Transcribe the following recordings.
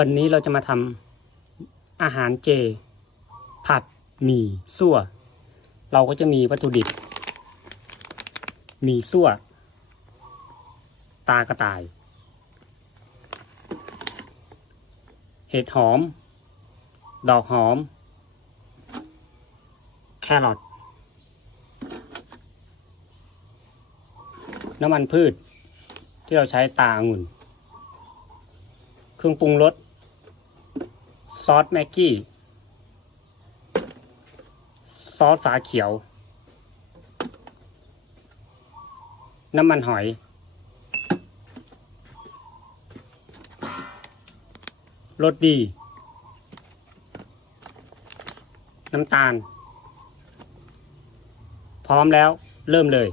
วันนี้เราจะมาทำอาหารเจ ผัดหมี่ซั่ว เราก็จะมีวัตถุดิบหมี่ซั่ว ตากระต่าย เห็ดหอม ดอกหอม แครอทน้ำมันพืชที่เราใช้ตาองุ่น เครื่องปรุงรส ซอสแม็กกี้ ซอสฝาเขียว น้ำมันหอย รสดี น้ำตาล พร้อมแล้วเริ่มเลย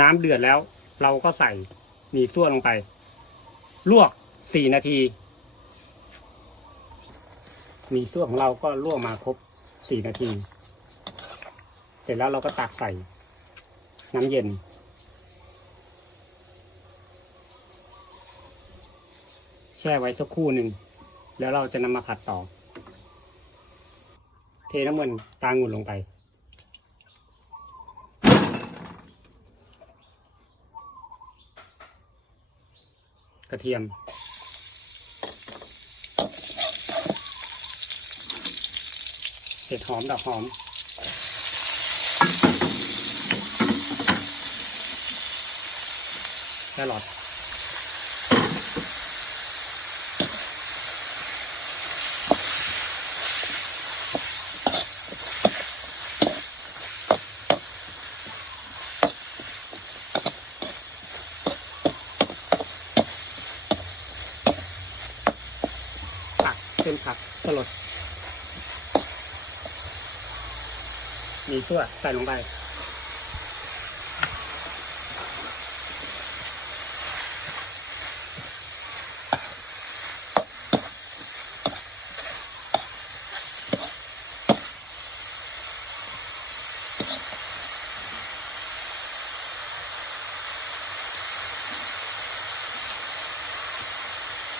น้ำเดือดแล้วเราก็ใส่หมี่ซั่วลงไป ลวกสี่นาที มี่ซั่วของเราก็ลวกมาครบสี่นาที เสร็จแล้วเราก็ตักใส่น้ำเย็น แช่ไว้สักครู่หนึ่ง แล้วเราจะนำมาผัดต่อ เทน้ำมันตางุ่นลงไปกระเทียม ห็ดหอมดอกหอม แครอทผักเป็นผักสลด มีชั่วใส่ลงไป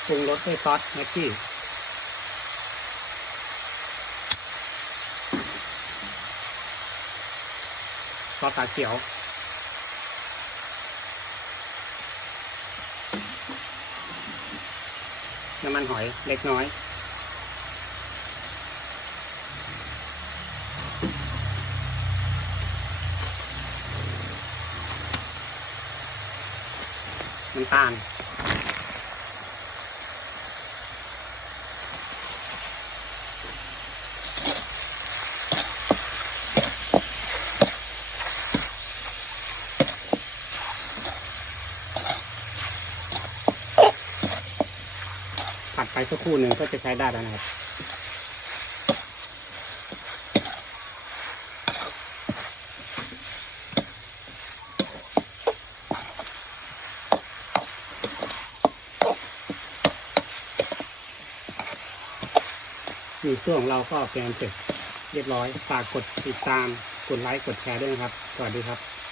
ปรุงรสด้วยซอสแม็กกี้ ซอสสาเขียว น้ำมันหอยเล็กน้อย น้ำตาล ไปสักครู่หนึ่งก็จะใช้ได้แล้วนะครับมีส่วนของเราก็แกงเสร็จเรียบร้อย ฝากกดติดตาม กดไลค์ กดแชร์ด้วยนะครับ สวัสดีครับ